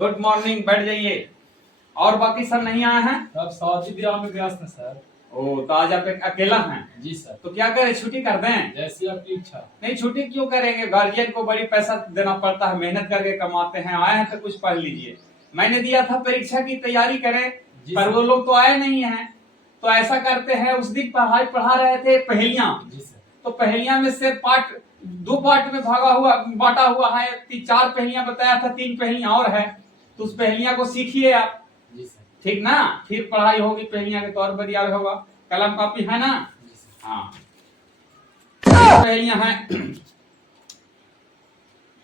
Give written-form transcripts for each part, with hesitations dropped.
Good morning, बैठ जाइए। और बाकी सर नहीं आए हैं? अब शादी ब्याह में व्यस्त हैं सर। ओ, तो आज आप अकेला हैं? जी सर। तो क्या करें, छुट्टी कर दें? जैसी आपकी इच्छा। नहीं, छुट्टी क्यों करेंगे? गार्जियन को बड़ी पैसा देना पड़ता है, मेहनत करके कमाते हैं। आए हैं तो कुछ पढ़ लीजिए। मैंने दिया था परीक्षा की तैयारी करें, पर वो लोग तो आए नहीं हैं। तो ऐसा करते हैं, उस दिन पढ़ाई पढ़ा रहे थे पहेलियां। जी सर। तो पहेलियां में से दो पार्ट में बांटा हुआ है। 4 पहेलियां बताया था, 3 पहेलियां और है। तो उस पहेलियां को सीखिए आप। जी सर। ठीक ना? फिर पढ़ाई होगी पहेलियां के तौर पर, याद होगा। कलम कॉपी है ना? हाँ, पहेलियां हैं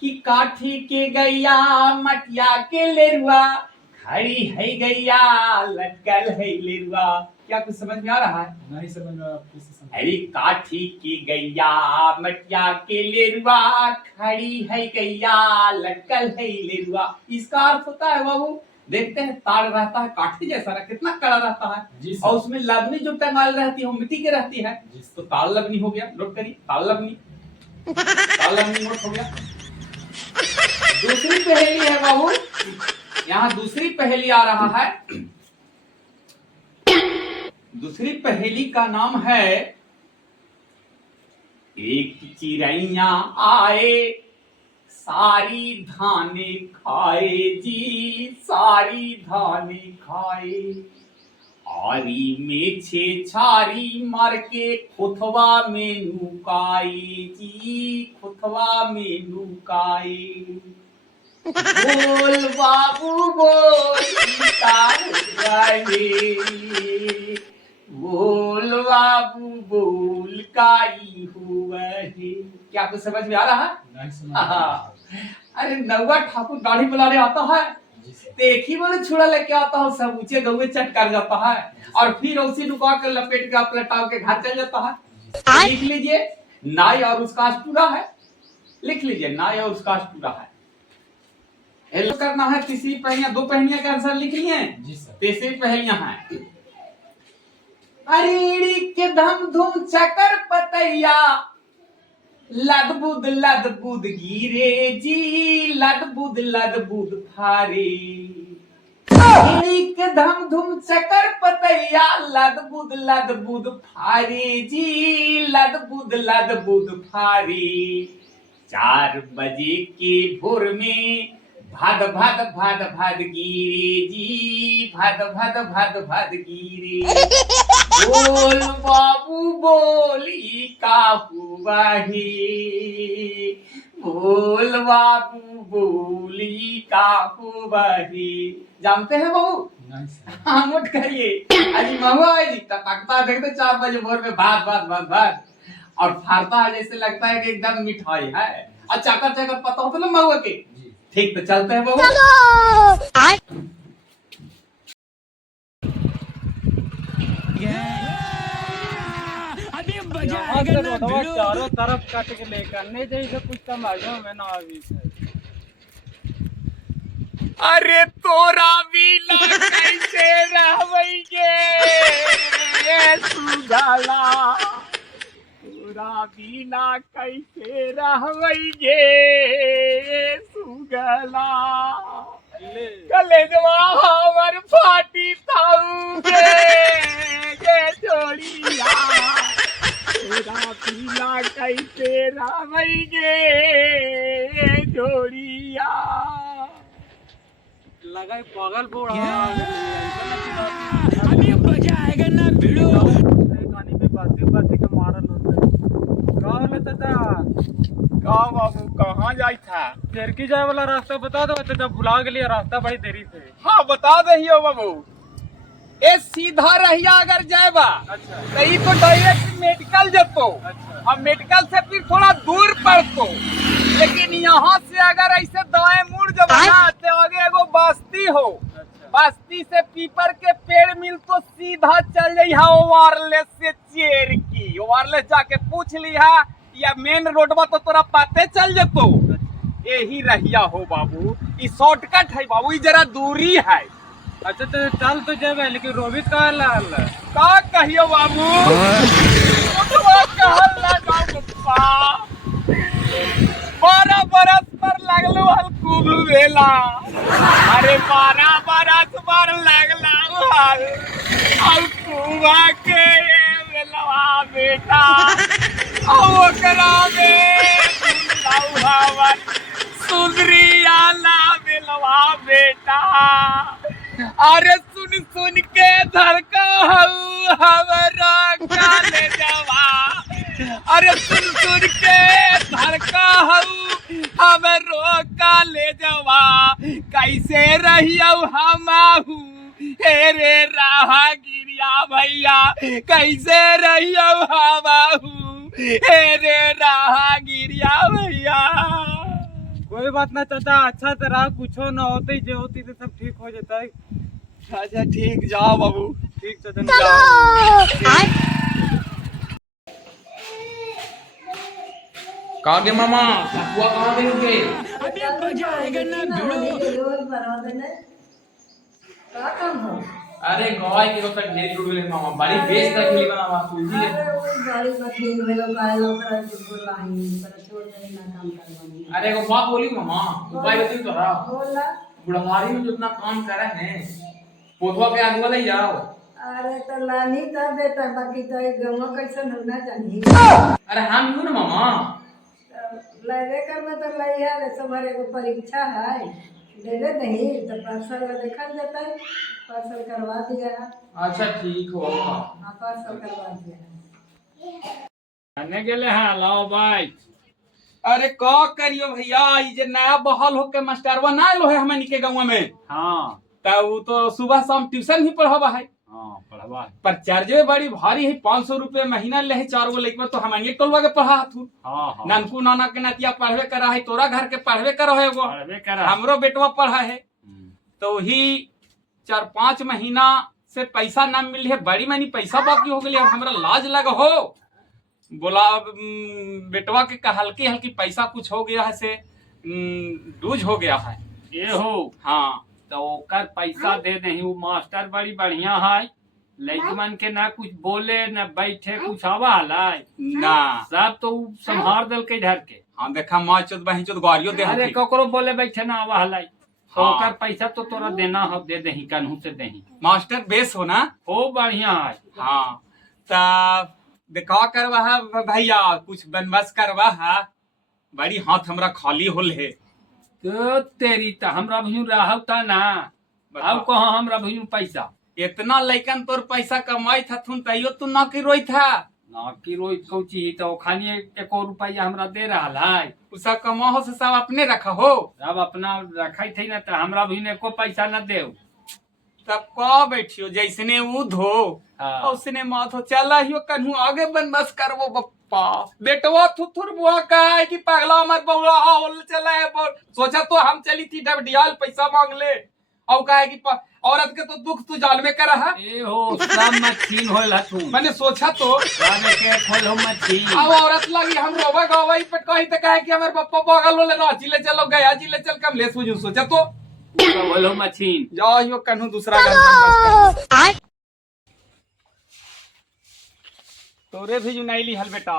कि काठी के गैया मटिया के लेरुआ, खड़ी है गैया लटकल है लेरुआ। क्या कुछ समझ में आ रहा है? नहीं समझ में। आप किसी समझ। अरे काठी की गैया मटिया के लेरुआ, खड़ी है गैया लटकल है लेरुआ। इसका अर्थ होता है बाबू, देखते हैं ताड़ रहता है काठी जैसा ना, कितना कड़ा रहता है। और उसमें लवनी जो टंगाल रहती है वो मिट्टी की रहती है। तो ताड़ लवनी हो गया, नोट करिए। ताड़ लवनी, ताड़ लवनी नोट हो गया। दूसरी पहेली है बाबू, यहाँ दूसरी पहेली आ रहा है। दूसरी पहेली का नाम है, एक चिड़ैया आए सारी धाने खाए जी, सारी धाने खाए। आरी में छे छारी मार के खुथवा में नुकाए जी, खुथवा में नुकाए। बोल बाबू बोल बोल बाबू बोल काई हुआ है। क्या कुछ समझ में आ रहा है? नहीं समझ। अरे नौवा ठाकुर दाढ़ी बुलाने आता है, एक ही बोले छुड़ा लेके आता हूँ, सब ऊंचे गौए चट कर जाता है और फिर उसी नुका के लपेट के पलटाव के घर चल जाता है। लिख लीजिए, नाई और उसका अष्टपूरा है। लिख लीजिए, नाई और उसका अष्टपूरा है। हेलो करना है। तीसरी पहेलियां, 2 पहेलियां का आंसर लिख लिए? जी सर। तीसरी पहेलियां हैं, अरे के धम धुम चकर पतैया, लद बुद गिरे जी, लद बुद फारे। के धम धुम चकर पतैया, लद बुद फारे जी, लद बुद फारे। 4 बजे के भोर में भद गिरे जी, भद गिरे। बोल बाबू बोली का हुआ है, बोल बाबू बोली का हुआ है। जानते हैं बाबू? नहीं सर। हाँ, नोट करिए। अजी महुआ है जी, टपकता देखते 4 बजे भोर में भात और फाड़ता है, जैसे लगता है कि एकदम मिठाई है। और चाकर पता होता ना महुआ के। ठीक, तो चलते हैं बाबू। चारों तरफ कट के लेकर नहीं जैसे कुछ समझो में ना आवी सर। अरे तोरा बिना कैसे रहबैगे सुगाला, तोरा बिना कैसे रहबैगे सुगला। कलेजवा हमर फाटी थाउगे गे जोड़िया, तोरा बिना कैसे रहबैगे जोड़िया। लगा पागल बोल अभी मजा आएगा ना भिड़ो। कहानी में बातें का मारल होता है। का होले चाचा? का बाबू कहाँ जाई था? चरकी जाए वाला रास्ता बता दो चाचा, भुला गेलिए रास्ता बड़ी देरी से। हाँ, बता दहियो बाबू। ए सीधा रहिया अगर जाएबा, अच्छा, तो ई तो डायरेक्ट मेडिकल जतो। अच्छा। अब मेडिकल से फिर थोड़ा दूर पड़तो, लेकिन यहाँ से अगर ऐसे दाएं मुड़ जबा तो आगे एगो बस्ती हो। अच्छा। बस्ती से पीपर के पेड़ मिल तो सीधा चल जाइहा वायरलेस से चेरकी। वायरलेस जाके पूछ लिहा, या मेन रोडवा तो तोरा पाते चल जतो। यही रहिया हो बाबू, ई शॉर्टकट है बाबू, ई जरा दूरी है। अच्छा तो चल तो जाए, लेकिन रोबित का लाल का कहियो बाबू, कहल ना गाँव 12 बरस पर लगलो हल कुंभ मेला। अरे 12 बरस पर लगलो हल अब कुआ के मेलवा बेटा। ओकरा में हवन सुंदरिया ला मेलवा बेटा। अरे सुन सुन के धड़का हऊ हमरा काले जवा। अरे सुन सुन के धड़का हऊ हमरो काले जवा। कैसे रहियो हमाहू हे रे राहा गिरिया भैया। कैसे रहियो हमाहू हे रे राहा गिरिया भैया। कोई बात ना चाचा, अच्छा तरह कुछो न होते, जो होती तो सब ठीक हो जाता है। अच्छा ठीक, जाओ बाबू। ठीक चाचा, जाओ। कहाँ गए मामा? सखुआ कहाँ गए उनके? अरे गवाई के रोकट ढेर जुड़ गए मामा। बड़ी बेस रखली बनावा सूजी ले। अरे वो बात बोली मामा, उपाय बतई तो रहा। बुढ़ारी में जितना काम करे हैं पोथवा पे आदमी ले जाओ। अरे तो लानी तो बेटा, बाकी तो गवा कैसे होना चाहिए। अरे हम यूं ना मामा लगे करना तो लइया रे, तुम्हारे को परीक्षा है देवे नहीं तो पार्सल देखा जाता है। पार्सल करवा दिया। अच्छा ठीक हो। हाँ पार्सल करवा दिया। आने गेले हैं, लाओ भाई। अरे का करियो भैया, ई जे नया बहाल होके मास्टरवा ना आलो है हमनी के गांव में। हाँ त वो तो सुबह शाम ट्यूशन ही पढ़ावा है। हाँ पढ़वा। पर चार्जे बड़ी भारी है, 500 रुपये महीना ले है। 4 गो लइकवा तो हमनी टोलवा के पढ़ा हथु। हाँ हाँ नानकू नाना के नतिया पढ़वे करा है, तोरा घर के पढ़वे करा है एगो, पढ़वे करा। हमरो बेटवा पढ़ा है। तो ही 4-5 महीना से पैसा ना मिल है। बड़ी मनी पैसा बाकी हो गई। अब हमरा लाज लग हो बोला बेटवा के हल्की हल्की पैसा कुछ हो गया है से लूज हो गया है। ये हो हाँ तो ओकर पैसा दे दही। वो मास्टर बड़ी बढ़िया है, लड़कमन के ना कुछ बोले न बैठे कुछ हवा हलाय ना सब तो उ संभार दल के इधर के। हाँ देखा माँ चोद बहन चोद गाड़ियों दे अरे हथी। ककरो बोले बैठे ना हवा हलाई तो हाँ। ओकर पैसा तो तोरा देना हो, दे दही कानू से दही। मास्टर बेस हो ना। हो बढ़िया है। हाँ तब देखा करवा है भैया, कुछ बनबस करवा है। बड़ी हाथ हमरा खाली होल है। तो तेरी तो हमरा भीऊ रहता ना। अब कहाँ हमरा भीऊ पैसा। इतना लइकन तोर पैसा कमाई थथुन तैयो तू ना की रोई था। ना कि रोज कौची तो खानी 1 रुपया हमरा दे रहा है। उसा कमाहो से सब अपने रखा हो। अब अपना रखा थे ना तो हमरा भी एको पैसा न दे। तब का बैठियो जैसने ऊध हो हाँ। उसने माथ हो। चला हियो कन्हू आगे बनबस करवो बप्पा। बेटवा थुथुर बुआ का है कि पगला हमर बौला होल चला है। सोचा तो हम चली थी डबडियाल पैसा मांग ले। और का है कि औरत के तो दुख तू जाल में कर रहा। ए हो सब मछीन होल हथू। मैंने सोचा तो जाने के खोल हो मछीन। अब औरत लगी हम रोवा गवाई पे कही तो कहे कि हमर पप्पा बगल वाले रांची ले चलो, गया जी ले चल कम ले सूझू। सोचा तो खोल हो मछीन। जाओ यो कन्हू दूसरा घर बनबस कर। तोरे भी जुनाइली हल बेटा।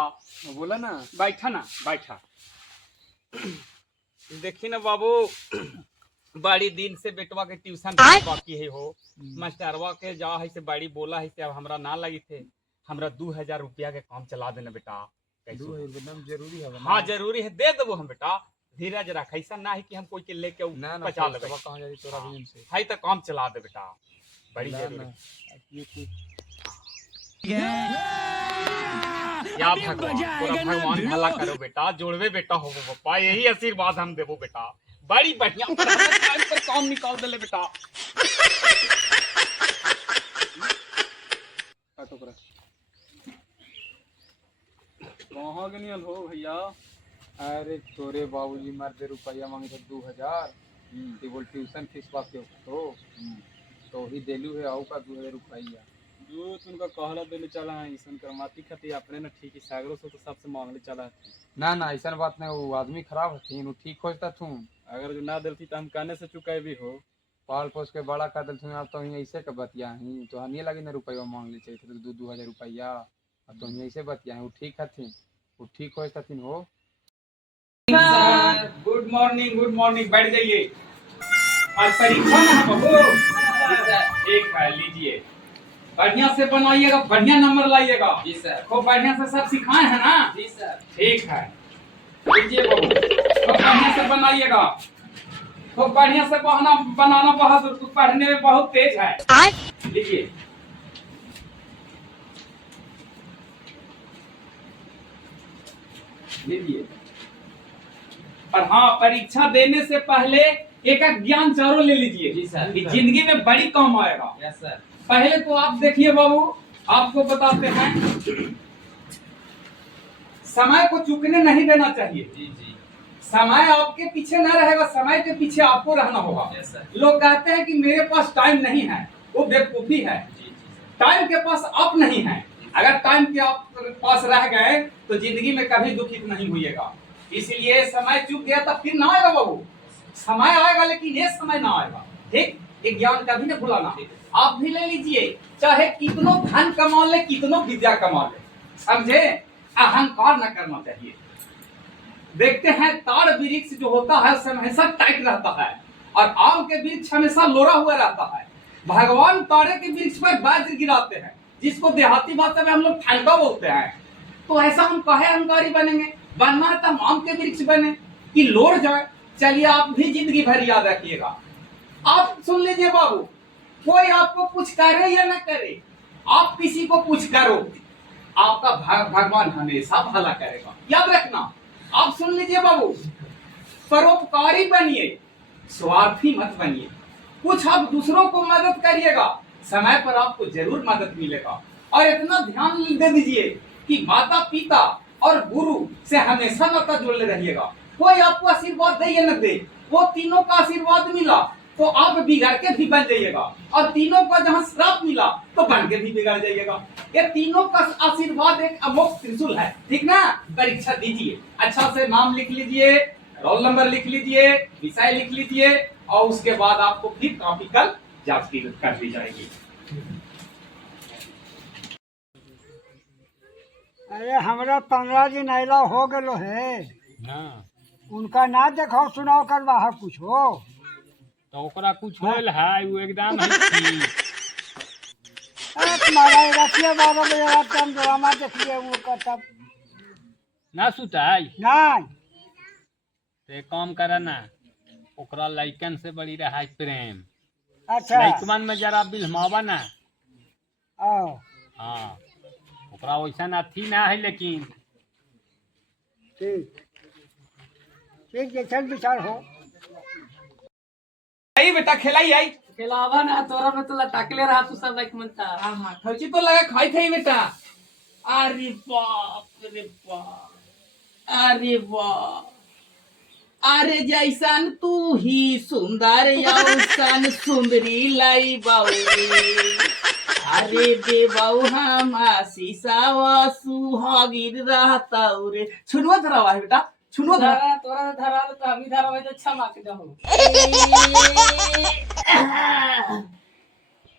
बोला ना बैठा ना बैठा। देखी ना बाबू, बड़ी दिन से बेटवा के ट्यूशन बाकी है हो। मास्टरवा के जा है से बड़ी बोला है से अब हमरा ना लगी थे। हमरा 2000 रुपया के काम चला देना बेटा। 2000 जरूरी है। हाँ जरूरी है, दे देबो हम बेटा। धीरज रख, ऐसा ना है कि हम कोई के लेके बचा लेबे। कहां जाई तोरा भी से है तो काम चला दे बेटा, बड़ी जरूरी। या भगवान पूरा भगवान भला करो बेटा, जोड़वे बेटा हो पप्पा, यही आशीर्वाद हम देबो बेटा। बड़ी बढ़िया टाइम पर काम निकाल दे ले बेटा। कहाँ गनियल हो भैया? अरे तोरे बाबूजी मर्दे रुपया मांगे थे 2000। ते बोल ट्यूशन फीस बाकी तो ही देलू है आऊ का 2000 रुपया। जो तुमका कहला देले चला है ईसन कर माती खाती अपने ना ठीक है सागरो से तो सबसे मांगले चला है। ना ऐसा बात नहीं, वो आदमी खराब हथिन, वो ठीक खोजता थू। अगर जो ना देलती तो हम कहने से चुकाए भी हो। पाल पोस के बड़ा कर दिल आप तो ऐसे के बतिया ही तो हनिए लगे ना रुपया मांग ले चाहिए तो 2000 रुपया। अब तो ऐसे बतिया वो ठीक हथिन, वो ठीक खोजता हो। गुड मॉर्निंग, बैठ जाइए। आज परीक्षा में है बबू। ठीक है, लीजिए, बढ़िया से बनाइएगा, बढ़िया नंबर लाइएगा। जी सर। खूब बढ़िया से सब सिखाए हैं ना? जी सर। ठीक है, लीजिए बबू, खूब बढ़िया से बनाइएगा, खूब बढ़िया से बनाना बहादुर, तू पढ़ने में बहुत तेज है। लीजिए, लीजिए। और हाँ, परीक्षा देने से पहले एक ज्ञान जरूर ले लीजिए। जी सर। कि जिंदगी में बड़ी काम आएगा। Yes sir. पहले तो आप देखिए बाबू, आपको बताते हैं, समय को चूकने नहीं देना चाहिए। जी जी। समय आपके पीछे न रहेगा, समय के पीछे आपको रहना होगा। Yes sir. लोग कहते हैं कि मेरे पास टाइम नहीं है, वो बेवकूफी है। जी जी सर। टाइम के पास आप नहीं है। अगर टाइम के आप पास रह गए तो जिंदगी में कभी दुखित नहीं होइएगा। इसलिए समय चूक गया तब फिर ना आएगा बाबू, समय आएगा लेकिन ये समय ना आएगा। ठीक, एक ज्ञान कभी न भुलाना। आप भी ले लीजिए, चाहे कितनों धन कमा ले, कितनों विद्या कमा ले, समझे, अहंकार न करना चाहिए। देखते हैं ताड़ वृक्ष जो होता है उससे हमेशा टाइट रहता है, और आम के वृक्ष हमेशा लोरा हुआ रहता है। भगवान ताड़े के वृक्ष पर वज्र गिराते हैं, जिसको देहाती भाषा में हम लोग ठंडा बोलते हैं। तो ऐसा हम काहे अहंकारी बनेंगे? बनना है तो हम आम के वृक्ष बने कि लोड़ जाए। चलिए, आप भी जिंदगी भर याद रखिएगा। आप सुन लीजिए बाबू, कोई आपको कुछ करे या न करे, आप किसी को कुछ करो, आपका भगवान हमेशा भला करेगा, याद रखना। आप सुन लीजिए बाबू, परोपकारी बनिए, स्वार्थी मत बनिए। कुछ आप दूसरों को मदद करिएगा, समय पर आपको जरूर मदद मिलेगा। और इतना ध्यान दे दीजिए कि माता पिता और गुरु से हमेशा नाता जोड़े रहिएगा। कोई आपको आशीर्वाद दे या न दे, वो तीनों का आशीर्वाद मिला तो आप बिगड़ के भी बन जाइएगा, और तीनों का जहाँ श्राप मिला तो बन के भी बिगड़ जाइएगा। ये तीनों का आशीर्वाद एक अमोघ त्रिशूल है। ठीक ना? परीक्षा दीजिए, अच्छा से नाम लिख लीजिए, रोल नंबर लिख लीजिए, विषय लिख लीजिए, और उसके बाद आपको फिर कॉपी कल जांच कर दी जाएगी। अरे हमरा 15 दिन अला हो गलो है, हाँ, उनका ना देखो सुनाओ करवा है कुछ हो तो ओकरा कुछ होल है, वो एकदम है ठीक। अरे तुम्हारा रखिए 12 बजे रात का हम ड्रामा देख लिए वो का तब ना सुताई नहीं। ते काम करे ना, ओकरा लइकन से बड़ी रहा प्रेम। अच्छा लइकमन में जरा बिलमावा ना। आओ हाँ, ओकरा वैसा अथी ना है, लेकिन ठीक ठीक जैसे विचार हो। आई बेटा, खिलाई आई। खिलावा ना तोरा में तो लटकले रहा तू सब लाइक मनता। हाँ, खर्ची तो लगा खाई थे बेटा। अरे बाप रे बाप, अरे वाह, अरे जैसन तू ही सुंदर यौसन सुंदरी लाई बाऊ। अरे देवाऊ हम शीशावा सुहागिर रहता रे। छुनुआ धरावा है बेटा, छुनुआ धरा। धरा तोरा धरा तो हम ही धरा तो अच्छा मार के दहो।